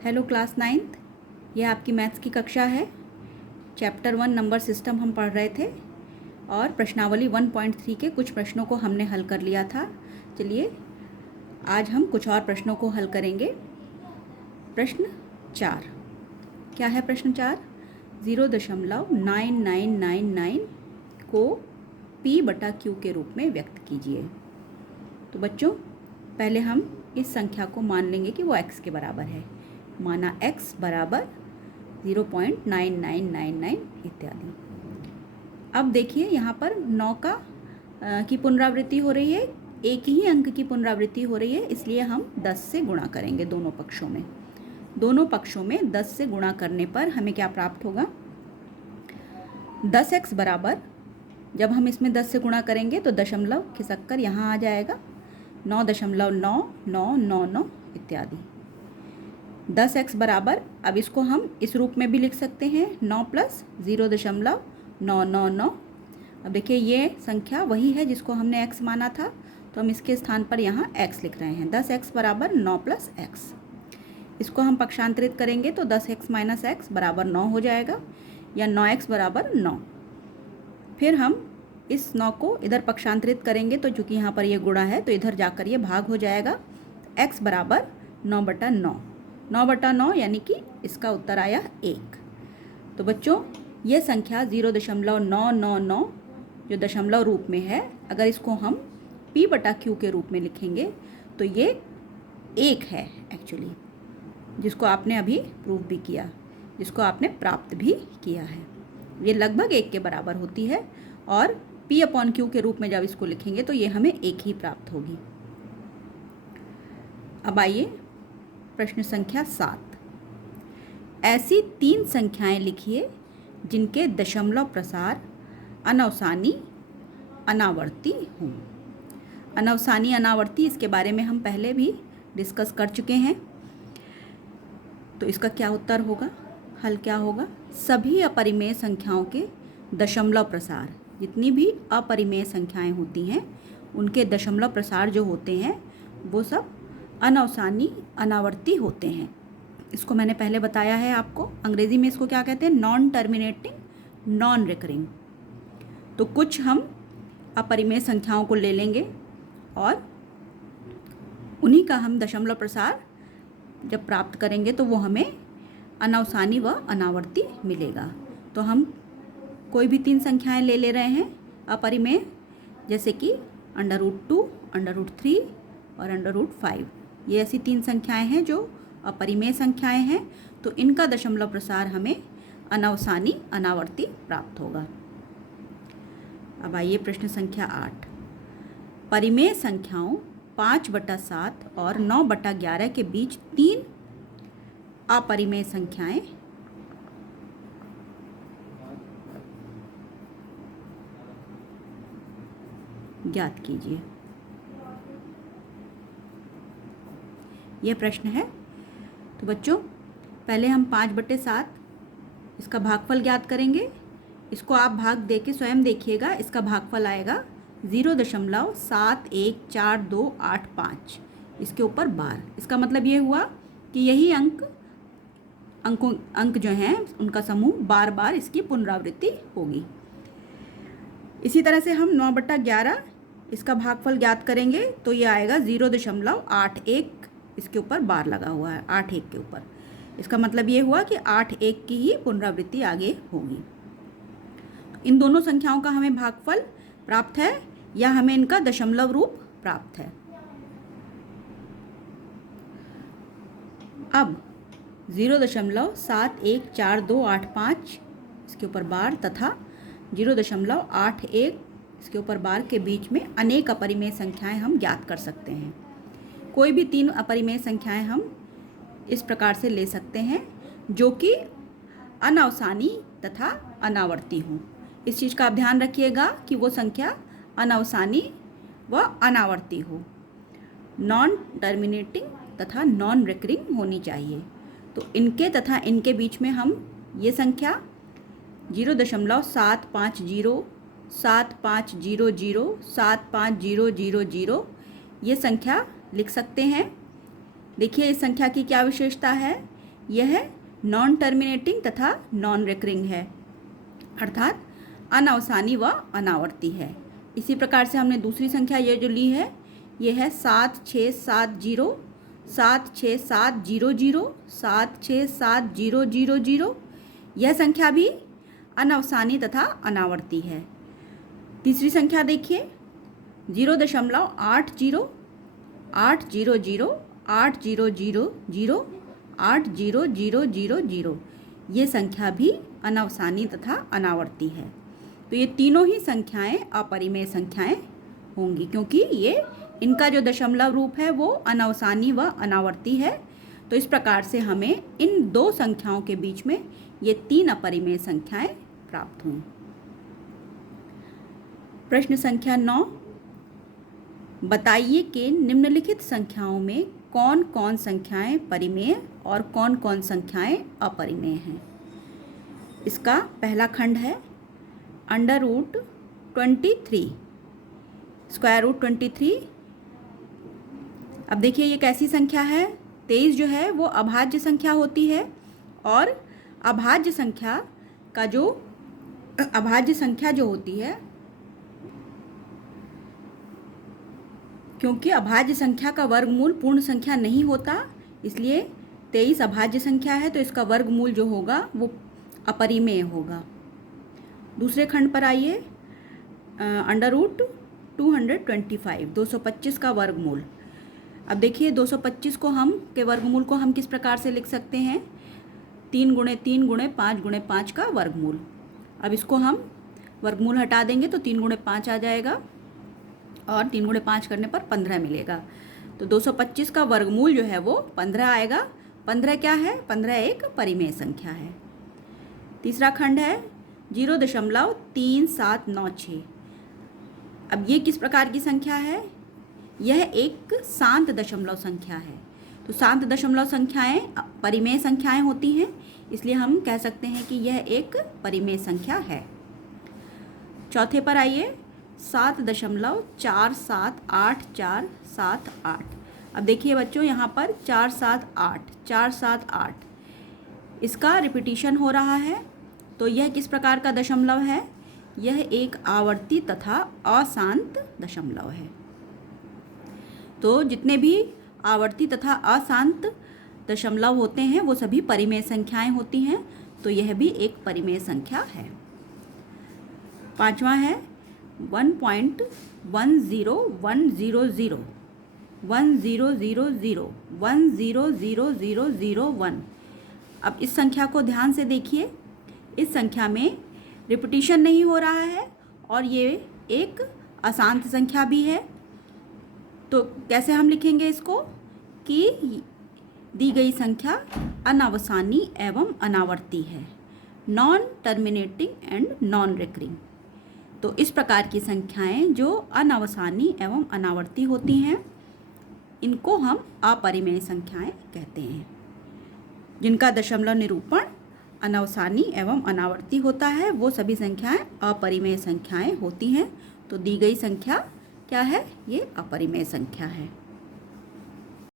Hello class 9th, ये आपकी maths की कक्षा है। चैप्टर 1 नंबर सिस्टम हम पढ़ रहे थे और प्रश्नावली 1.3 के कुछ प्रश्नों को हमने हल कर लिया था। चलिए आज हम कुछ और प्रश्नों को हल करेंगे। प्रश्न 4, क्या है प्रश्न 4? 0.9999 को P/Q के रूप में व्यक्त कीजिए। तो बच्चों पहले हम इस संख्या को मान लेंगे कि वो x के बराबर है। माना x बराबर 0.9999 इत्यादि। अब देखिए यहाँ पर 9 की पुनरावृत्ति हो रही है, एक ही अंक की पुनरावृत्ति हो रही है, इसलिए हम 10 से गुणा करेंगे दोनों पक्षों में। दोनों पक्षों में 10 से गुणा करने पर हमें क्या प्राप्त होगा? 10x बराबर, जब हम इसमें 10 से गुणा करेंगे तो दशमलव खिसक कर यहाँ आ जाएगा 9.9999 इत्यादि। 10x बराबर, अब इसको हम इस रूप में भी लिख सकते हैं 9 + 0.999। अब देखिए ये संख्या वही है जिसको हमने x माना था, तो हम इसके स्थान पर यहाँ x लिख रहे हैं। 10x बराबर 9 + x। इसको हम पक्षांतरित करेंगे तो 10x - x बराबर 9 हो जाएगा, या 9x बराबर 9। फिर हम इस 9 को इधर पक्षांतरित करेंगे तो चूँकि यहाँ पर ये गुणा है तो इधर जाकर ये भाग हो जाएगा। x बराबर 9/9, 9/9 यानी कि इसका उत्तर आया 1। तो बच्चों ये संख्या 0.999 जो दशमलव रूप में है, अगर इसको हम P/Q के रूप में लिखेंगे तो ये 1 है एक्चुअली, जिसको आपने अभी प्रूव भी किया, जिसको आपने प्राप्त भी किया है। ये लगभग 1 के बराबर होती है और P/Q के रूप में जब इसको लिखेंगे तो ये हमें 1 ही प्राप्त होगी। अब आइए प्रश्न संख्या 7, ऐसी 3 संख्याएं लिखिए जिनके दशमलव प्रसार अनवसानी अनावर्ती हों। अनवसानी अनावर्ती, इसके बारे में हम पहले भी डिस्कस कर चुके हैं। तो इसका क्या उत्तर होगा, हल क्या होगा? सभी अपरिमेय संख्याओं के दशमलव प्रसार, जितनी भी अपरिमेय संख्याएं होती हैं उनके दशमलव प्रसार जो होते हैं वो सब अनवसानी अनावर्ती होते हैं। इसको मैंने पहले बताया है आपको, अंग्रेजी में इसको क्या कहते हैं? Non terminating, non recurring. तो कुछ हम अपरिमेय संख्याओं को ले लेंगे और उन्हीं का हम दशमलव प्रसार जब प्राप्त करेंगे तो वो हमें अनवसानी व अनावर्ती मिलेगा। तो हम कोई भी 3 संख्याएं ले रहे हैं अपरिमेय, जैसे कि √2, √3 और √5। ये ऐसी 3 संख्याएं हैं जो अपरिमेय संख्याएं हैं, तो इनका दशमलव प्रसार हमें अनवसानी अनावर्ती प्राप्त होगा। अब आइए प्रश्न संख्या 8, परिमेय संख्याओं 5/7 और 9/11 के बीच 3 अपरिमेय संख्याएं ज्ञात कीजिए। यह प्रश्न है। तो बच्चों पहले हम 5/7 इसका भागफल ज्ञात करेंगे। इसको आप भाग दे के स्वयं देखिएगा, इसका भागफल आएगा 0.714285, इसके ऊपर बार। इसका मतलब ये हुआ कि यही अंक जो हैं उनका समूह बार बार इसकी पुनरावृत्ति होगी। इसी तरह से हम 9/11 इसका भागफल ज्ञात करेंगे तो ये आएगा 0.81, इसके ऊपर बार लगा हुआ है 81 के ऊपर। इसका मतलब ये हुआ कि 81 की ही पुनरावृत्ति आगे होगी। इन दोनों संख्याओं का हमें भागफल प्राप्त है या हमें इनका दशमलव रूप प्राप्त है। अब 0.714285 इसके ऊपर बार तथा 0.81 इसके ऊपर बार के बीच में अनेक अपरिमेय संख्याएं हम ज्ञात कर सकते हैं। कोई भी 3 अपरिमेय संख्याएं हम इस प्रकार से ले सकते हैं जो कि अनवसानी तथा अनावर्ती हों। इस चीज़ का आप ध्यान रखिएगा कि वो संख्या अनवसानी व अनावर्ती हो, नॉन टर्मिनेटिंग तथा नॉन रिकरिंग होनी चाहिए। तो इनके तथा इनके बीच में हम ये संख्या 0.750, 7500, 75000 ये संख्या लिख सकते हैं। देखिए इस संख्या की क्या विशेषता है यह नॉन टर्मिनेटिंग तथा नॉन रिकरिंग है, अर्थात अनवसानी व अनावर्ती है। इसी प्रकार से हमने दूसरी संख्या ये जो ली है, ये है 76707 76700 7670000। यह संख्या भी अनवसानी तथा अनावर्ती है। तीसरी संख्या देखिए 0.80 800 8000 ये संख्या भी अनवसानी तथा अनावर्ती है। तो ये तीनों ही संख्याएं अपरिमेय संख्याएं होंगी, क्योंकि ये इनका जो दशमलव रूप है वो अनवसानी व अनावर्ती है। तो इस प्रकार से हमें इन दो संख्याओं के बीच में ये 3 अपरिमेय संख्याएं प्राप्त हुई। प्रश्न संख्या 9, बताइए कि निम्नलिखित संख्याओं में कौन कौन संख्याएं परिमेय और कौन कौन संख्याएं अपरिमेय हैं। इसका पहला खंड है √23 √23। अब देखिए ये कैसी संख्या है। 23 जो है वो अभाज्य संख्या होती है, और अभाज्य संख्या जो होती है, क्योंकि अभाज्य संख्या का वर्गमूल पूर्ण संख्या नहीं होता, इसलिए 23 अभाज्य संख्या है, तो इसका वर्गमूल जो होगा वो अपरिमेय होगा। दूसरे खंड पर आइए, √225 225 का वर्गमूल। अब देखिए 225 के वर्गमूल को हम किस प्रकार से लिख सकते हैं, 3 × 3 × 5 × 5 का वर्गमूल। अब इसको हम वर्गमूल हटा देंगे तो 3 × 5 आ जाएगा, और 3 × 5 करने पर 15 मिलेगा। तो 225 का वर्गमूल जो है वो 15 आएगा। 15 क्या है, 15 एक परिमेय संख्या है। तीसरा खंड है 0.3796। अब ये किस प्रकार की संख्या है, यह एक शांत दशमलव संख्या है। तो शांत दशमलव संख्याएं परिमेय संख्याएं होती हैं, इसलिए हम कह सकते हैं कि यह एक परिमेय संख्या है। चौथे पर आइए, 7.478478। अब देखिए बच्चों, यहाँ पर 478 इसका रिपीटिशन हो रहा है। तो यह किस प्रकार का दशमलव है, यह एक आवर्ती तथा अशांत दशमलव है। तो जितने भी आवर्ती तथा अशांत दशमलव होते हैं वो सभी परिमेय संख्याएं होती हैं, तो यह भी एक परिमेय संख्या है। पांचवा है 1.10100 अब इस संख्या को ध्यान से देखिए। इस संख्या में रिपीटिशन नहीं हो रहा है, और ये एक अशांत संख्या भी है। तो कैसे हम लिखेंगे इसको, कि दी गई संख्या अनवसानी एवं अनावर्ती है, non terminating and non recurring. तो इस प्रकार की संख्याएं जो अनवसानी एवं अनावर्ती होती हैं, इनको हम अपरिमेय संख्याएं कहते हैं। जिनका दशमलव निरूपण अनवसानी एवं अनावर्ती होता है, वो सभी संख्याएं अपरिमेय संख्याएं होती हैं। तो दी गई संख्या क्या है, ये अपरिमेय संख्या है।